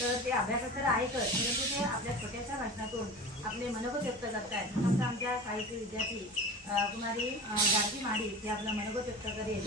तर ते तर ऐकत परंतु ते आपल्या छोट्याशा भाषणातून आपले मनोगत व्यक्त करतायत फक्त आमच्या साहित्य विद्यार्थी कुमारी गारती माडी ते आपलं मनोगत व्यक्त करेल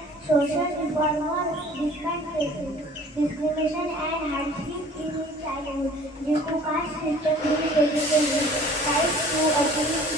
social informal discrimination, and harassment in childhood. The two caste system is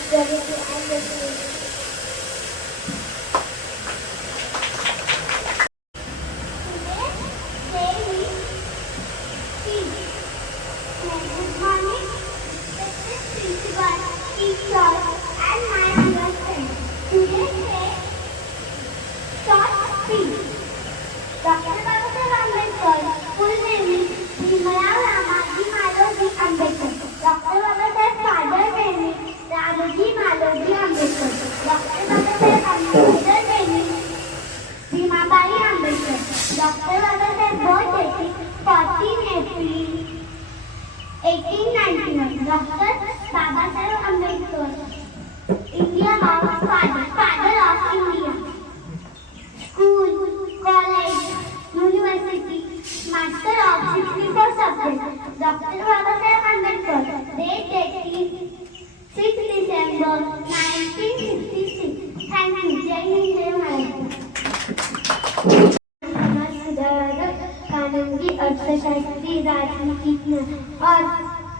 और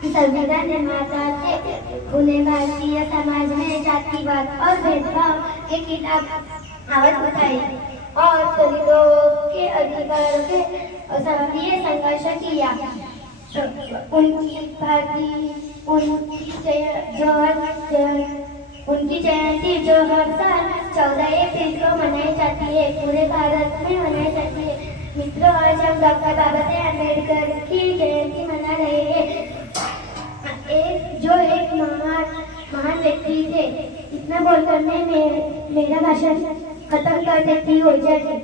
संविधान निर्माता थे उन्हें भारतीय समाज में जातिवाद और भेदभाव के खिलाफ आवाज उठाई और दलितों के अधिकारों के सक्रिय संघर्ष किया तो उनकी भारतीय उनकी जवाहर उनकी जयंती जो हर साल चौदह अप्रैल को मनाई जाती है पूरे भारत में मनाई जाती है मित्रों आज हम डॉक्टर बाबा साहेब अम्बेडकर की जयंती मना रहे हैं एक जो एक महान महान व्यक्ति थे इतना बोलकर मैं मेरा भाषण खत्म कर देती हूँ जय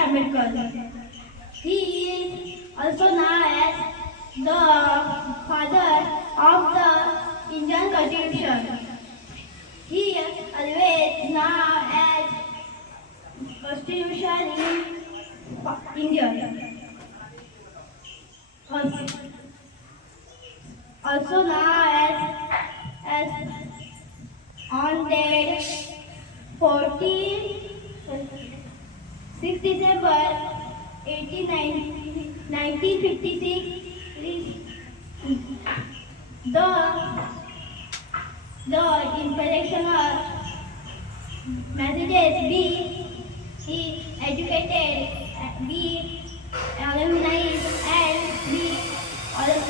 Ambedkar. He is also known as the father of the Indian Constitution. He is always known as Constitution in India. Also, also known as, as on date 14 6 December 1956, the, the inflection of messages be he educated, be alumni and be that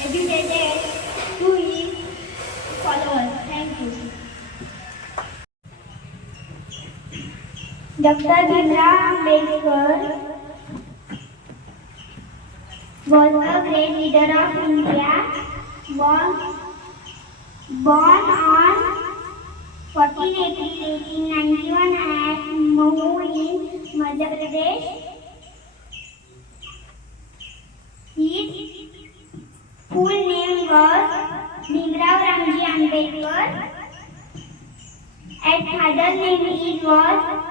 educated Dr. Bhimrao Ambedkar was a great leader of India, born on 14 April 1891 at Mahu in Madhya Pradesh. His full name was Bhimrao Ramji Ambedkar. His father's name was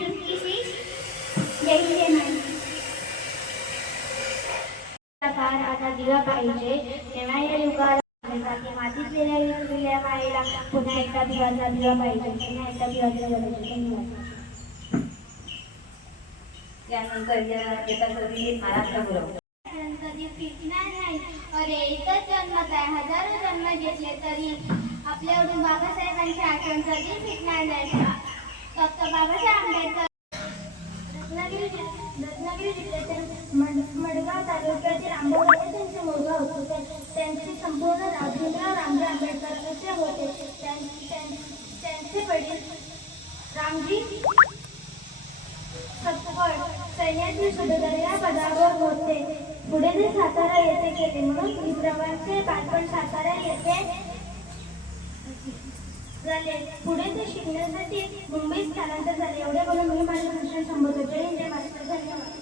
त्यांना दिला पाहिजे तेव्हा या युगाला मातीत नाही अरे एकच जन्मत आहे हजारो जन्म घेतले तरी आपल्याकडून बाबासाहेबांच्या आठवण कधी फिटणार नाही फक्त बाबासाहेब आंबेडकर रत्नागिरी रत्नागिरी जिल्ह्याच्या मडगाव तालुक्यातील आंबोड हे त्यांचे मुलगा होते त्यांचे संपूर्ण नाव भीमराव रामजी होते असे होते त्यांचे वडील रामजी सपकड सैन्याचे सुभेदार या पदावर होते पुढे ते सातारा येथे गेले म्हणून विक्रमांचे बालपण सातारा येथे झाले पुढे ते शिकण्यासाठी मुंबईत स्थलांतर झाले एवढे बोलून मी माझ्या भाषण संबोधतो जय हिंद धन्यवाद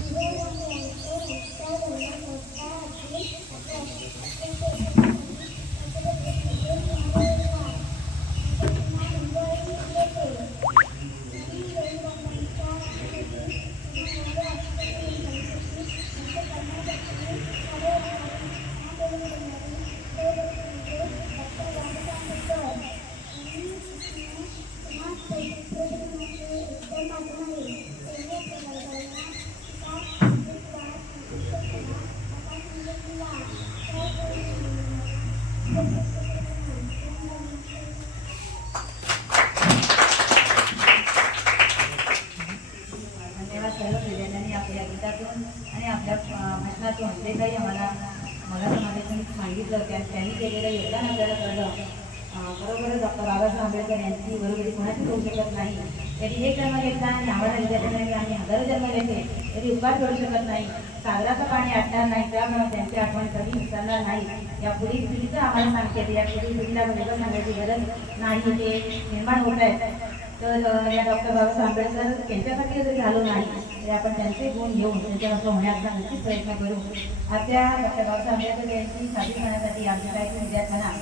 Thank you. आणि आपल्या काही आम्हाला मला सांगितलं त्यांनी केलेलं कळलं बरोबरच डॉक्टर बाबासाहेब आंबेडकर यांची बरोबरी कोणाची शकत नाही तरी हे आणि आणि करू शकत नाही सागराचं पाणी आटणार नाही त्यामुळे त्यांची आठवण कधी विसरणार नाही या पुढील पिढीचं आम्हाला सांगते या पुढील पिढीला बरोबर सांगायची गरज नाही ते निर्माण होत आहे तर या डॉक्टर बाबासाहेब आंबेडकर यांच्यासाठी जर झालो नाही तर आपण त्यांचे गुण घेऊन त्यांच्यावर होण्याचा नक्कीच प्रयत्न करू आपल्या डॉक्टर बाबासाहेब आंबेडकर यांची साधी करण्यासाठी आमच्या काही विद्यार्थ्यांना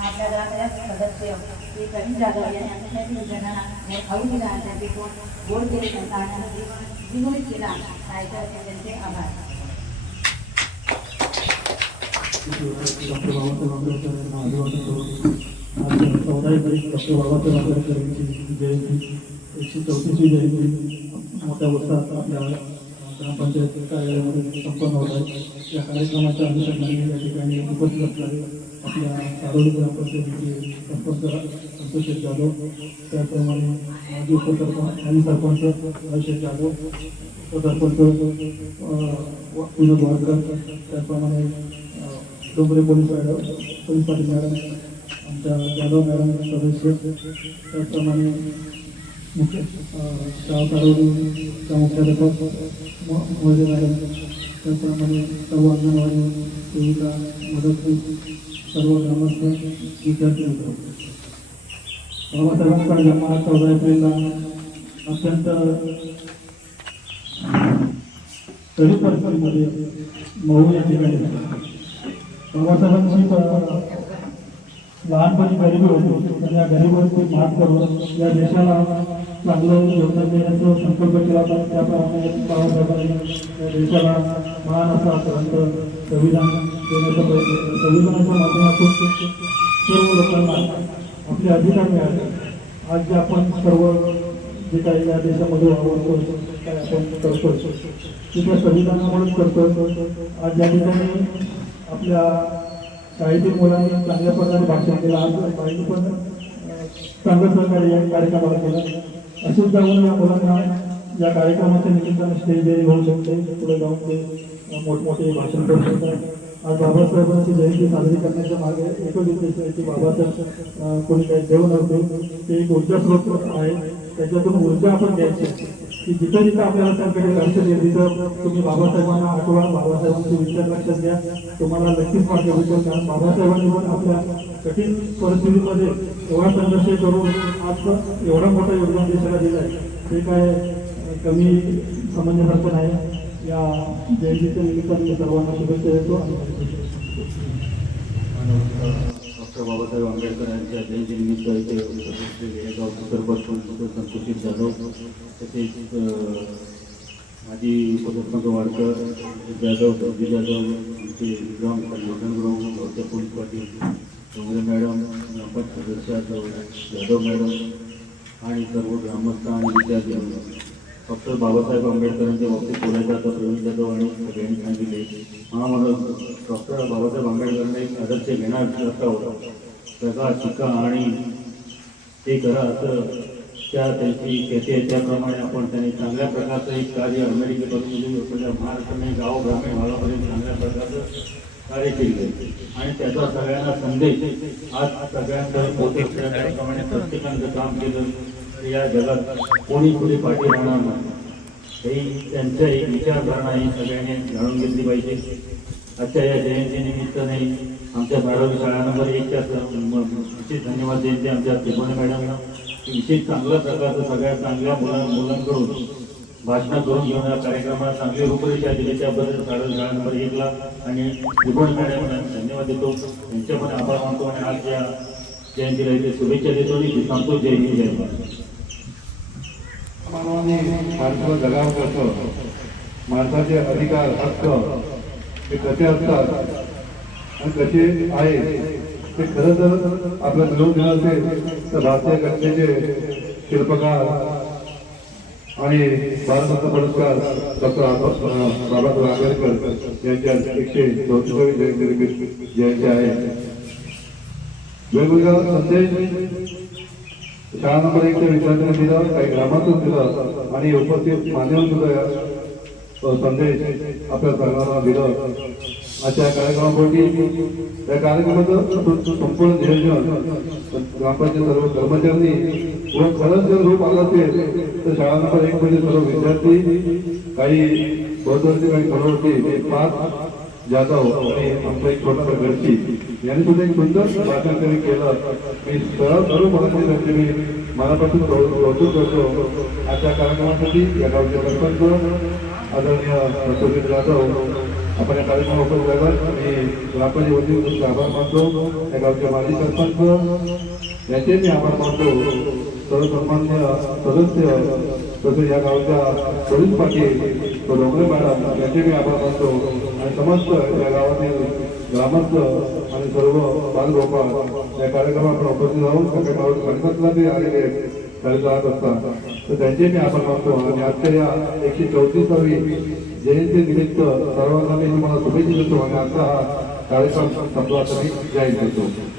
आपल्या घरातल्या सदस्य श्री प्रवीण जाधव यांनी विद्यार्थ्यांना खाऊ दिला त्यांचे कोण गोड केले त्यांचा आनंद विनोद केला त्यांचे आभार चौदाही तारीख डॉक्टर बाबासाहेब आंबेडकर यांची जयंती एकशे चौतीसवी जयंती मोठ्या उत्साहात आपल्या ग्रामपंचायत कार्यालयामध्ये संपन्न होत आहे या कार्यक्रमाच्या अनुषंगाने या ठिकाणी उपस्थित असणारे आपल्या सारोली ग्रामपंचायतीचे सरपंच संतोषेश जाधव त्याचप्रमाणे माजी उपसरपंच आणि सरपंच अभिषेक जाधव उपसरपंच विनोद वाडकर त्याचप्रमाणे Dongre police madam police Patil madam आमच्या जाधव मॅडम सदस्य त्याचप्रमाणे मुख्य मुख्याध्यापक सर्व अंगणवाडी सेविका सर्व ग्रामस्थ विद्यार्थी बाबासाहेबांचा जन्म चौदा एप्रिलला अत्यंत कमी परिस्थितीमध्ये मऊ ठिकाणी बाबासाहेबांची लहानपणी गरीबी होती आणि या खूप मात करून या देशाला चांगलं योगदान देण्याचा संकल्प केला तर त्याप्रमाणे बाबासाहेबांनी या देशाला महान असा ग्रंथ संविधान देण्याचा प्रयत्न संविधानाच्या माध्यमातून सर्व लोकांना आपले अधिकार मिळाले आज जे आपण सर्व जे काही या देशामध्ये वावरतो आपण करतो तिथं संविधानामुळेच करतो आज या ठिकाणी आपल्या शाळेतील मुलांनी चांगल्या प्रकारे भाषण केलं आज पण चांगल्या प्रकारे या कार्यक्रमाला असेच जाऊन या मुलांना या कार्यक्रमाच्या निमित्ताने स्टेज देणे होऊ शकते पुढे जाऊन ते मोठमोठे भाषण करू शकतात आज बाबासाहेबांची जयंती साजरी करण्याच्या मागे एकच उद्देश आहे की बाबासाहेब कोणी काही देऊ नव्हते ते एक ऊर्जा स्रोत आहे त्याच्यातून ऊर्जा आपण द्यायची की जिथं जिथं आपल्याला संकट लक्ष दे तिथं तुम्ही बाबासाहेबांना आठवा बाबासाहेबांचे विचार लक्षात द्या तुम्हाला नक्कीच मार्ग भेटेल कारण बाबासाहेबांनी पण आपल्या कठीण परिस्थितीमध्ये एवढा संघर्ष करून आज एवढा मोठा योगदान देशाला दिलं आहे ते काय कमी समजण्यासारखं नाही या जयंतीच्या निमित्ताने सर्वांना शुभेच्छा देतो डॉक्टर बाबासाहेब आंबेडकर यांच्या जयंतीनिमित्त इथे उपस्थित डॉक्टर बसवंत संकुचित जाधव तसेच माजी उपसरपंच वाडकर जाधव बबी जाधव आमचे ग्राम लोटन ग्राम पोलीस पाटील डोंगरे मॅडम ग्रामपंचायत सदस्या जाधव मॅडम आणि सर्व ग्रामस्थ आणि विद्यार्थी डॉक्टर बाबासाहेब आंबेडकरांच्या बाबतीत बोलायचं आता प्रवीण जाधव आणि सगळ्यांनी सांगितले हा मला डॉक्टर बाबासाहेब आंबेडकरांना एक आदर्श घेणार करता होता जगा शिका आणि ते करा असं त्या त्यांची त्याचे त्याप्रमाणे आपण त्यांनी चांगल्या प्रकारचं एक कार्य अमेरिकेपासून आपल्या महाराष्ट्राने गाव ग्रामीण भागापर्यंत चांगल्या प्रकारचं कार्य केलं आणि त्याचा सगळ्यांना संदेश आज सगळ्यांकडे पोहोचत त्याप्रमाणे प्रत्येकानं काम केलं या जगात कोणी कुठे पाठी राहणार नाही हे त्यांचं एक विचारधारणा ही सगळ्यांनी जाणून घेतली पाहिजे आजच्या या जयंतीनिमित्ताने आमच्या धारावी शाळा नंबर एकच्या विशेष धन्यवाद जयंती आमच्या त्रिभुवन मॅडमला विशेष चांगल्या प्रकारचं सगळ्या चांगल्या मुला मुलांकडून भाषणं करून घेऊन या कार्यक्रमाला चांगली रूपरेषा दिली त्याबद्दल साडे शाळा नंबर एकला आणि त्रिभुवन मॅडमला धन्यवाद देतो त्यांच्यामध्ये आभार मानतो आणि आज या जयंतीला इथे शुभेच्छा देतो आणि सांगतो जयंती जयंती मानवाने माणसाला जगाव करतं माणसाचे अधिकार हक्क हे कसे असतात आणि कसे आहे ते खरं तर आपल्या मिळवून देणार असेल तर भारतीय घटनेचे शिल्पकार आणि भारतरत्न पुरस्कार डॉक्टर बाबासाहेब आंबेडकर यांच्या एकशे चौतीसावी जयंती जयंती आहे वेगवेगळा संदेश शाळांमध्ये एक विद्यार्थ्यांनी दिला काही ग्रामातून दिलं आणि उपस्थित मान्यवर सुद्धा संदेश आपल्या सरकारला दिला आजच्या कार्यक्रमापोटी या कार्यक्रमाचं संपूर्ण नियोजन ग्रामपंचायत सर्व कर्मचारी व खरंच जर रूप आलं असेल तर शाळांमध्ये एक म्हणजे सर्व विद्यार्थी काही बहुत काही सर्व ते पाच जाधव आणि आमचा एक छोटासा गडची यांनी सुद्धा एक सुंदर भाषण त्यांनी केलं मी सरळ सर्व मनापासून त्यांनी मी मनापासून कौतुक करतो आजच्या कार्यक्रमासाठी या गावचे सरपंच आदरणीय सुनील जाधव आपण या कार्यक्रमावर करत मी ग्रामपंच वतीने आभार मानतो या गावचे माजी सरपंच याचे मी आभार मानतो सर्वसन्मान्य सदस्य तसेच या गावच्या पोलीस पाटील तो डोंगरे महाराज मी आभार मानतो आणि समस्त या गावातील ग्रामस्थ आणि सर्व बालगोपाळ या कार्यक्रमात उपस्थित राहून सगळे भाविक गणपतला ते आलेले करत असतात तर त्यांचे मी आभार मानतो आणि आजच्या या एकशे चौतीसावी जयंतीनिमित्त सर्वांना मी तुम्हाला शुभेच्छा देतो आणि आजचा हा कार्यक्रम संपला तरी जाहीर करतो